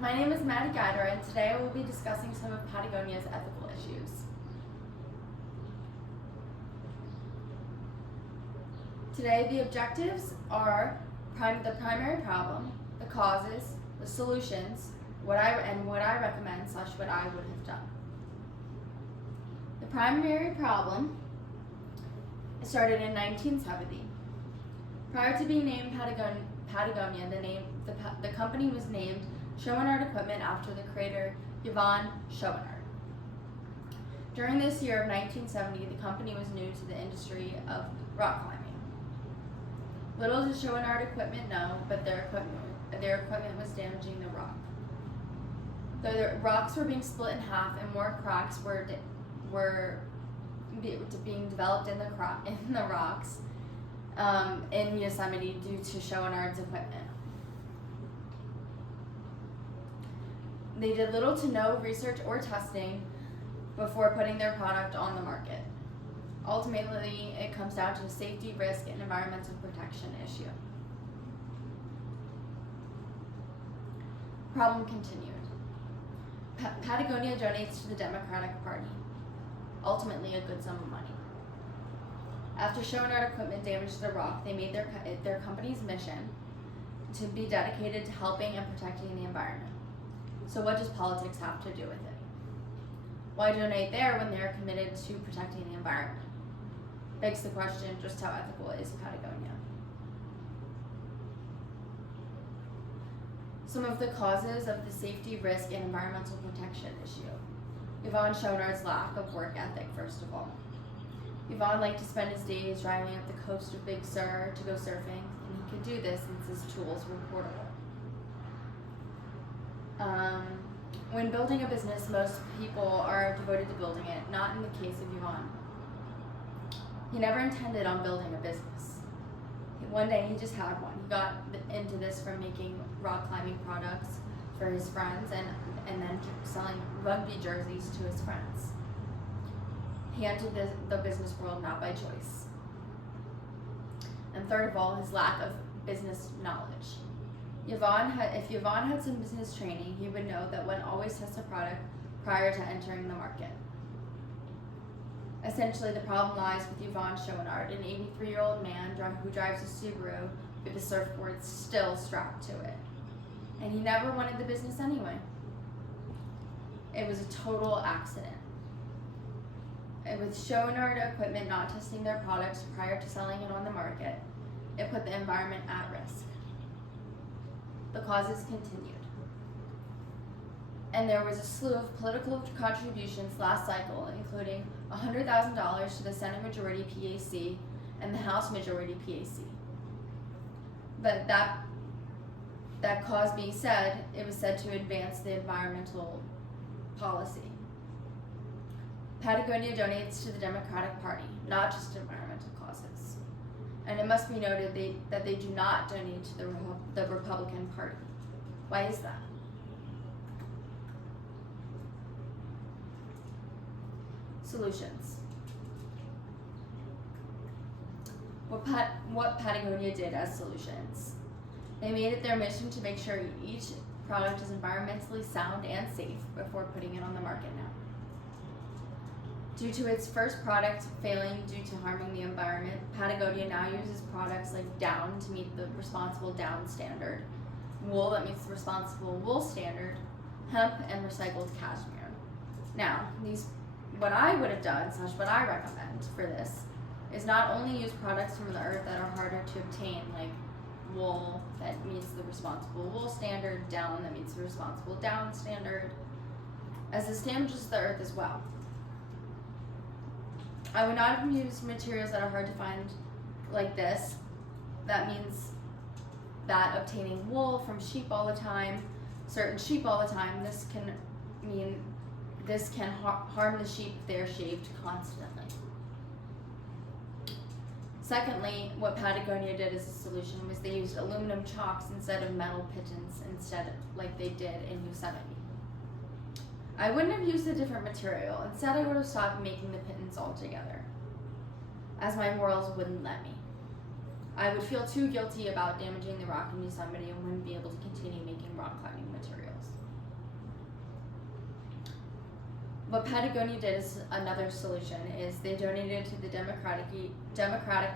My name is Maddie Guider, and today I will be discussing some of Patagonia's ethical issues. Today, the objectives are the primary problem, the causes, the solutions, what I recommend / what I would have done. The primary problem started in 1970. Prior to being named Patagonia, the company was named Chouinard Equipment after the creator Yvon Chouinard. During this year of 1970, the company was new to the industry of rock climbing. Little did Chouinard Equipment know, but their equipment was damaging the rock. Though the rocks were being split in half and more cracks were being developed in the rocks in Yosemite due to Chouinard's equipment. They did little to no research or testing before putting their product on the market. Ultimately, it comes down to a safety, risk, and environmental protection issue. Problem continued. Patagonia donates to the Democratic Party, ultimately a good sum of money. After Chouinard Equipment damaged the rock, they made their company's mission to be dedicated to helping and protecting the environment. So what does politics have to do with it? Why donate there when they're committed to protecting the environment? Begs the question, just how ethical is Patagonia? Some of the causes of the safety, risk, and environmental protection issue. Yvon Chouinard's lack of work ethic, first of all. Yvon liked to spend his days driving up the coast of Big Sur to go surfing, and he could do this since his tools were portable. When building a business, most people are devoted to building it, not in the case of Yvon. He never intended on building a business. One day he just had one. He got into this from making rock climbing products for his friends and then selling rugby jerseys to his friends. He entered the business world not by choice. And third of all, his lack of business knowledge. If Yvon had some business training, he would know that one always tests a product prior to entering the market. Essentially, the problem lies with Yvon Chouinard, an 83-year-old man who drives a Subaru with a surfboard still strapped to it. And he never wanted the business anyway. It was a total accident. And with Chouinard Equipment not testing their products prior to selling it on the market, it put the environment at risk. The causes continued. And there was a slew of political contributions last cycle, including $100,000 to the Senate Majority PAC and the House Majority PAC. But that cause being said, it was said to advance the environmental policy. Patagonia donates to the Democratic Party, not just environmental causes. And it must be noted that they do not donate to the Republican Party. Why is that? Solutions. What Patagonia did as solutions. They made it their mission to make sure each product is environmentally sound and safe before putting it on the market now. Due to its first product failing due to harming the environment, Patagonia now uses products like down to meet the responsible down standard, wool that meets the responsible wool standard, hemp, and recycled cashmere. Now, what I would have done, / what I recommend for this, is not only use products from the earth that are harder to obtain, like wool that meets the responsible wool standard, down that meets the responsible down standard, as this damages the earth as well. I would not have used materials that are hard to find like this. That means that obtaining wool from sheep all the time, certain sheep all the time, this can harm the sheep if they are shaved constantly. Secondly, what Patagonia did as a solution was they used aluminum chocks instead of metal pitons like they did in Yosemite. I wouldn't have used a different material. Instead, I would have stopped making the pitons altogether, as my morals wouldn't let me. I would feel too guilty about damaging the rock in Yosemite and wouldn't be able to continue making rock climbing materials. What Patagonia did is another solution, is they donated to the Democratic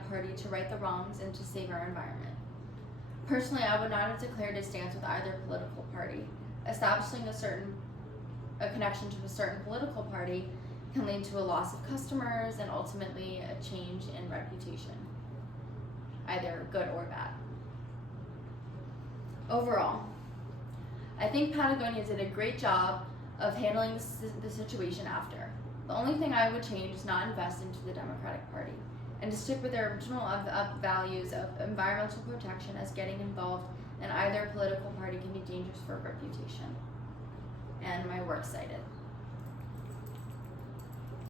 Party to right the wrongs and to save our environment. Personally, I would not have declared a stance with either political party. Establishing a connection to a certain political party can lead to a loss of customers and ultimately a change in reputation, either good or bad. Overall, I think Patagonia did a great job of handling the situation after. The only thing I would change is not invest into the Democratic Party and to stick with their original values of environmental protection, as getting involved in either political party can be dangerous for reputation. And my works cited.